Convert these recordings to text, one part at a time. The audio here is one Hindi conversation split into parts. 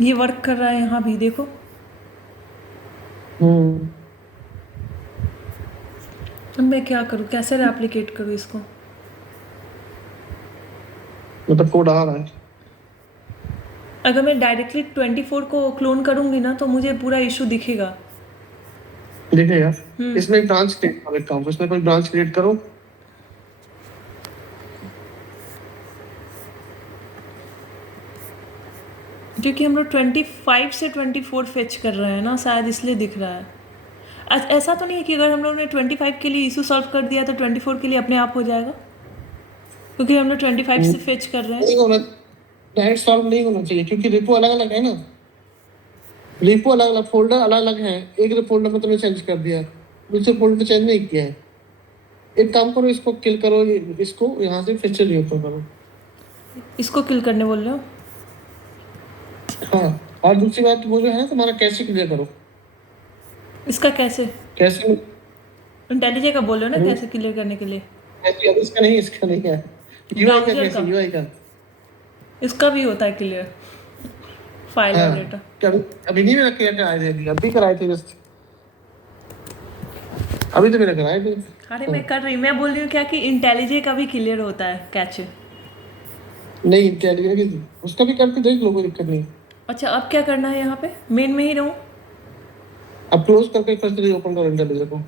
ये वर्क कर रहा है यहाँ भी, देखो। हम्म। अब मैं क्या करूँ, कैसे रेप्लिकेट करूँ इसको? मतलब कोड आ रहा है। अगर मैं डायरेक्टली 24 को क्लोन करूँगी ना तो मुझे पूरा इशू दिखेगा। देखिए यार, इसमें एक ब्रांच क्रिएट करो, एक काम करो, इसमें कोई ब्रांच क्रिएट करो। क्योंकि हम लोग 25 से 24 फेच कर रहे हैं ना, शायद इसलिए दिख रहा है। ऐसा तो नहीं है कि अगर हम लोग ने 25 के लिए इशू सॉल्व कर दिया तो 24 के लिए अपने आप हो जाएगा? क्योंकि हम लोग 25 से फेच कर रहे नहीं हैं। होना, डायरेक्ट सॉल्व नहीं होना चाहिए, क्योंकि रिपो अलग अलग है ना। रिपो अलग अलग, फोल्डर अलग अलग है। एक फोल्डर में तुमने चेंज कर दिया, दूसरे फोल्डर में चेंज नहीं किया है। एक काम करो, इसको किल करो, इसको यहाँ से फिर से रीओपन करो। इसको किल करने बोल रहे हो? हाँ, और दूसरी बात वो जो है तुम्हारा कैसे क्लियर करो। इसका कैसे? कैसे? इंटेलिजे का बोल रहे हो ना, कैसे क्लियर करने के लिए? कैसे? अब इसका नहीं, इसका नहीं है। यूआई का ब्राउज़र कैसे, का। यूआई का। इसका भी होता है क्लियर, फाइल और हाँ, डेटा। क्या अभी अभी नहीं मेरा क्लियर कराए थे, अभी कराए थे बस। अभी तो मेरा कराए थे। अरे हाँ। मैं कर रही, मैं बोल रही हूँ क्या कि इंटेलिजे का भी क्लियर होता है कैचे। नहीं, इंटेलिजेंस उसका भी करके देख लो, कोई दिक्कत नहीं। अच्छा, अब क्या करना है यहाँ पे? मेन में ही रहूँ? अब क्लोज करके फिर से ओपन करो इंटेलिजेंस को।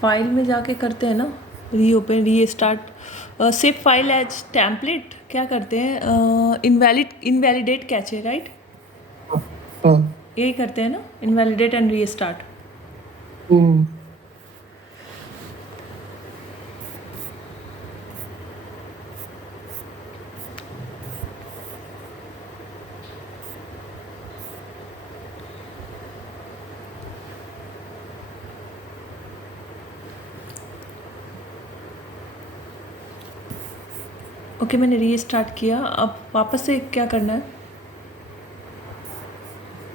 फाइल में जाके करते हैं ना, reopen, restart, save file as template, क्या करते हैं? Invalidate cache, right? हाँ। यही करते हैं ना, invalidate and restart. Hmm. Okay, मैंने रीस्टार्ट किया, अब वापस से क्या करना है?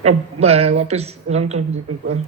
अब वापस रन कर दीजिए एक बार।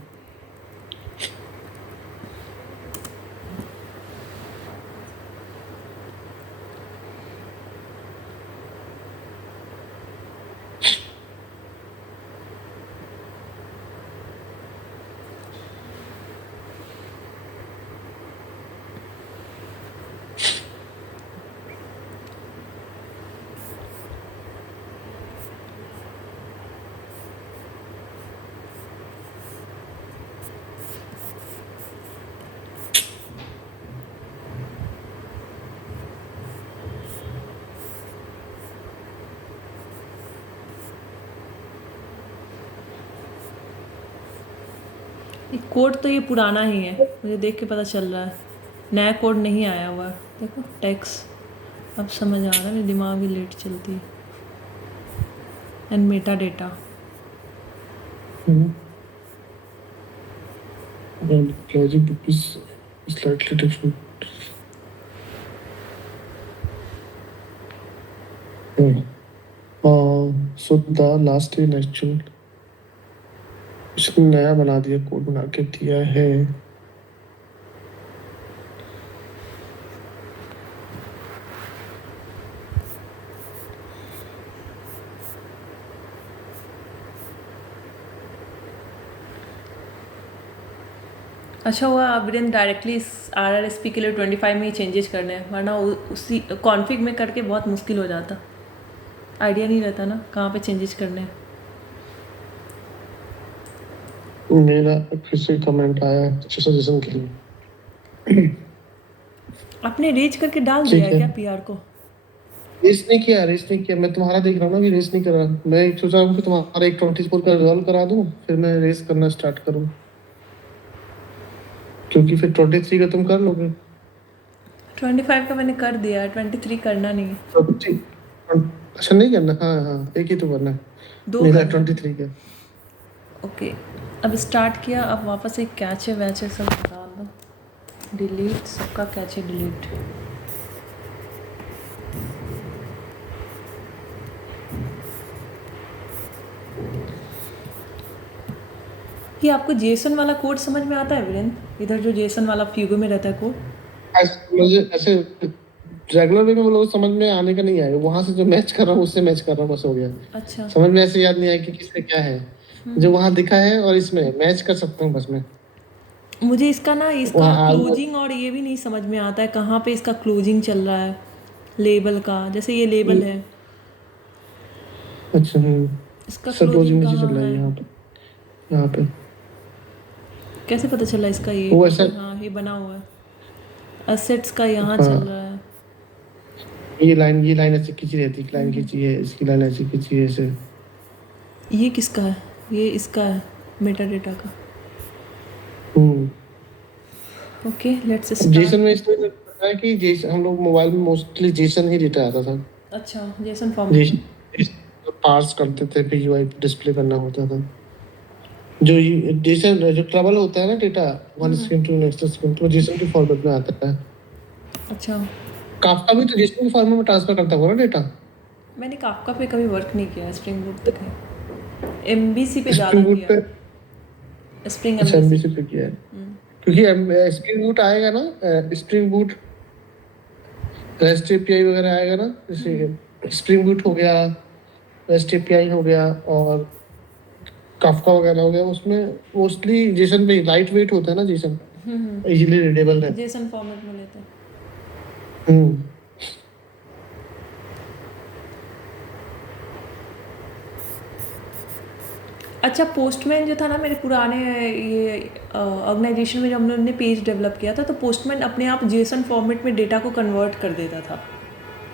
ये कोड तो ये पुराना ही है, मुझे देख के पता चल रहा है, नया कोड नहीं आया हुआ है। देखो टैक्स, अब समझ आ रहा है, मेरे दिमाग भी लेट चलती है। And Meta data. And logic book is slightly different. So the last in actual इसने नया बना दिया, कोड बना के दिया है। अच्छा हुआ वीरेंद्र डायरेक्टली RRSP के लिए 25 में ही चेंजेस करने हैं, वरना उसी कॉन्फ़िग में करके बहुत मुश्किल हो जाता, आइडिया नहीं रहता ना कहाँ पे चेंजेस करने हैं। मेरा फिर से कमेंट आया सजेशन के लिए। आपने रेज करके डाल दिया ठीक है है, क्या PR को? रेस नहीं किया, रेस नहीं किया। मैं तुम्हारा देख रहा हूँ ना, कि रेस नहीं कर रहा। मैं सोच रहा हूँ कि तुम्हारा एक 24 का रिजॉल्व करा दूँ, फिर मैं रेस करना स्टार्ट करूँ, क्योंकि फिर 23 का तुम कर लोगे। 25 का मैंने कर दिया है, 23 करना नहीं है। 23 अच्छा नहीं करना? हाँ हाँ, एक ही तो करना है। दो मेरा करना है। 23 का। ओके, अब स्टार्ट किया, अब वापस एक कैचे वैचे सब डाल दो, डिलीट सबका कैचे डिलीट। ये आपको जेसन वाला कोड समझ में आता है वीरेंद्र? इधर जो जेसन वाला फ्यूगो में रहता है कोड। मुझे ऐसे रेगुलर वे में वो लोग समझ में आने का नहीं आएगा, वहां से जो मैच कर रहा हूँ उससे मैच कर रहा हूँ, बस हो गया। अच्छा। समझ में ऐसे याद नहीं आया कि किसमें क्या है, जो वहां दिखा है और इसमें मैच कर सकता हूँ बस मैं। मुझे इसका ना इसका वहाँ क्लोजिंग और ये भी नहीं समझ में आता है कहाँ पे इसका क्लोजिंग चल रहा है लेबल का, जैसे ये लेबल है, अच्छा इसका सब क्लोजिंग क्लोजिंग नीचे चल कहाँ रहा है है? यहाँ पे कैसे पता चला इसका ये वो कि ऐसा। हाँ ये बना हुआ है? असेट्स का यहाँ चल हाँ, रहा है। ये लाइन ऐसे खींची रहती है, लाइन खींची है, इसकी लाइन ऐसी खींची है ऐसे। ये किसका है? ये इसका है, मेटा डेटा का। हम्म ओके, लेट्स अब जेसन में स्टार्ट। इसलिए तो पता है कि जेसन हम लोग मोबाइल में मोस्टली जेसन ही डेटा आता था। अच्छा, जेसन फॉर्मेट में। जेसन पार्स करते थे, फिर यूआई डिस्प्ले करना होता था। जेसन जो ट्रबल होता है ना data, one screen to next screen, तो जेसन के फॉर्मेट में आता है। अच्छा, काफका भी तो जेसन के फॉर्मेट में ट्रांसफर करता होगा ना डेटा। मैंने काफका पे कभी वर्क नहीं किया, स्प्रिंग बूट तक है, एमबीसी पे ज़्यादा स्प्रिंग बूट किया पे। है, स्प्रिंग अच्छा एमबीसी। एमबीसी पे किया है, क्योंकि स्प्रिंग बूट आएगा ना, स्प्रिंग बूट रेस्ट एपीआई वगैरह आएगा ना, जैसे स्प्रिंग बूट हो गया, रेस्ट एपीआई हो गया, और काफका वगैरह हो गया, उसमें मोस्टली जेसन पे लाइट वेट होता है ना जेसन, इजीली रीडेबल रहता जेसन फॉर्मेट में लेते हैं। है। अच्छा, पोस्टमैन जो था ना मेरे पुराने ये ऑर्गेनाइजेशन में, जब हम लोग ने पेज डेवलप किया था, तो पोस्टमैन अपने आप जेसन फॉर्मेट में डेटा को कन्वर्ट कर देता था,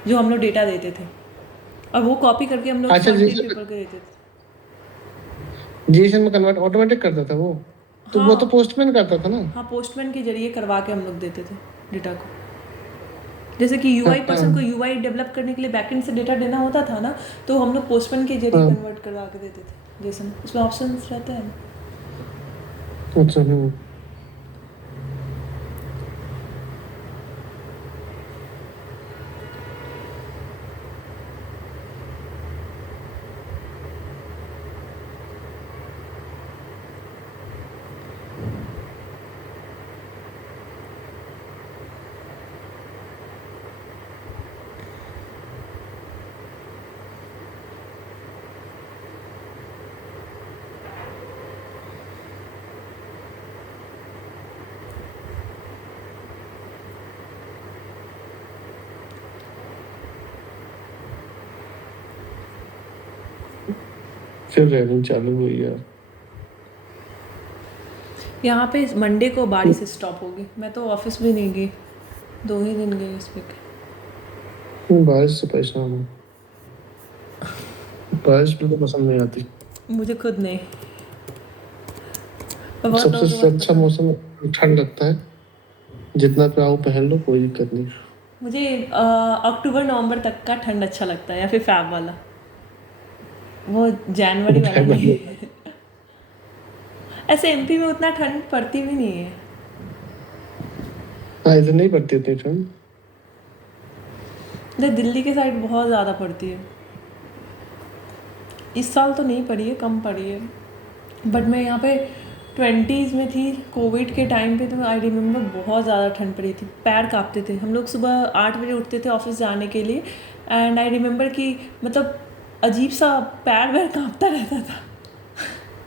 जो हम लोग डेटा देते थे, और वो कॉपी करके हम लोग अच्छा सर्टेन जेसन पेपर के देते थे। जेसन में कन्वर्ट ऑटोमेटिक करता था वो, तो वो तो हाँ पोस्टमैन करता था ना। हाँ, पोस्टमैन के जरिए करवा के हम लोग देते थे डेटा को। जैसे कि हाँ यूआई पर्सन को हाँ यूआई डेवलप करने के लिए बैकएंड से डेटा देना होता था ना, तो हम लोग पोस्टमैन के जरिए हाँ, कन्वर्ट करवा के देते थे जेसन। उसमें ऑप्शन रहते हैं। अच्छा फिर रैनिंग चालू हुई यार। यहाँ पे मंडे को बारिश स्टॉप होगी, मैं तो ऑफिस भी नहीं गई, 2 ही दिन गई इस वीक। बारिश से परेशान हूँ, बारिश मुझे पसंद नहीं आती। मुझे खुद नहीं, बहुत लोगों को सबसे बहुत अच्छा पसंद। मौसम ठंड लगता है, जितना चाहो पहन लो, कोई दिक्कत नहीं। मुझे अक्टूबर नवंबर तक का ठंड अच्छा लगता है, या फिर फैब वाला, वो जनवरी वाला नहीं। ऐसे एमपी में उतना ठंड पड़ती भी नहीं है। हाँ, इधर नहीं पड़ती इतनी ठंड। इधर दिल्ली के साइड बहुत ज़्यादा पड़ती है। इस साल तो नहीं पड़ी है, कम पड़ी है, बट मैं यहाँ पे 20s में थी, कोविड के टाइम पे, तो आई रिमेम्बर बहुत ज़्यादा ठंड पड़ी थी, पैर कांपते थे। हम लोग सुबह 8 बजे उठते थे ऑफिस जाने के लिए, एंड आई रिमेम्बर कि मतलब अजीब सा पैर वैर कांपता रहता था।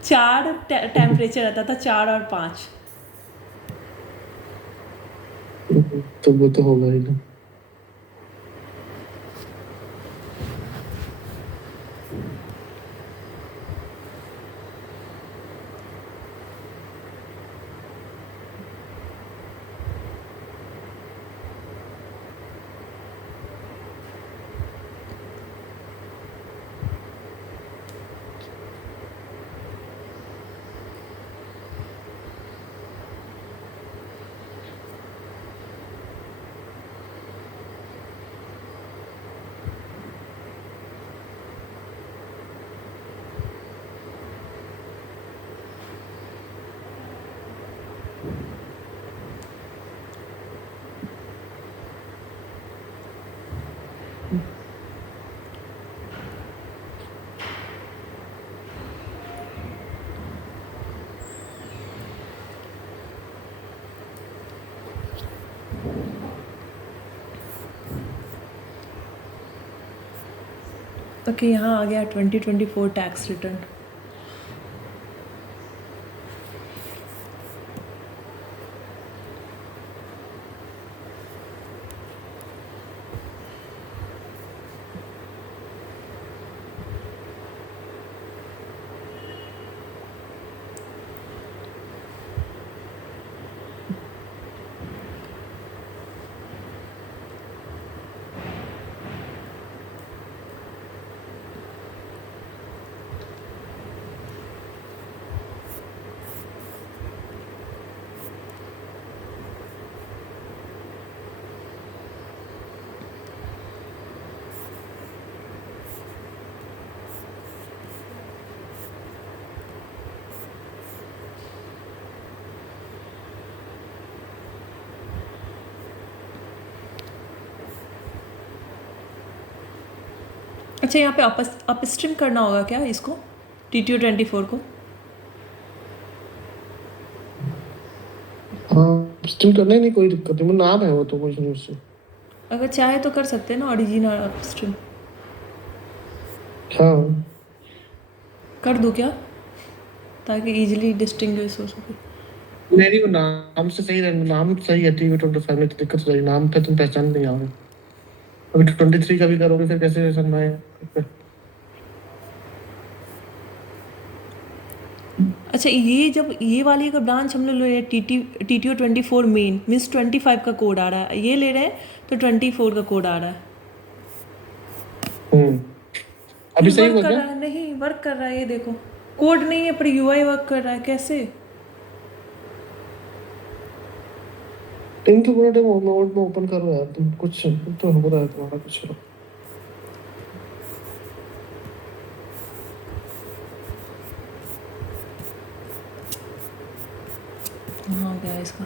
4 टेम्परेचर रहता था, 4 और 5। तो वो तो होगा ही ना। ओके, यहाँ आ गया 2024 टैक्स रिटर्न। अच्छा, यहाँ पे अपस्ट्रीम करना होगा क्या इसको, TTO 24 को? हाँ स्टिल करने नहीं कोई दिक्कत नहीं, नाम है वो तो कुछ नहीं उससे। अगर चाहे तो कर सकते हैं ना ओरिजिनल अपस्ट्रीम। हाँ कर दूँ क्या, ताकि इजीली डिस्टिंग्विश हो सके? मेरी वो नाम से सही रहना, नाम सही है TV25 में, तो दिक्कत हो जाएगी, नाम पे तुम पहचान नहीं आओगे। अभी 23 का भी करोगे फिर कैसे समझ आएगा? अच्छा, ये जब ये वाली अगर ब्रांच हम लोग ले रहे हैं TTO 24 मेन मीन्स 25 का कोड आ रहा है, ये ले रहे हैं तो 24 का कोड आ रहा है। अभी ये सही वर्क हुआ कर क्या? रहा है, नहीं वर्क कर रहा है, ये देखो कोड नहीं है पर UI वर्क कर रहा है, कैसे? टिंक पूरा टाइम मोड में ओपन करो यार, तुम कुछ तो हो रहा है तुम्हारा कुछ। कहाँ गया इसका?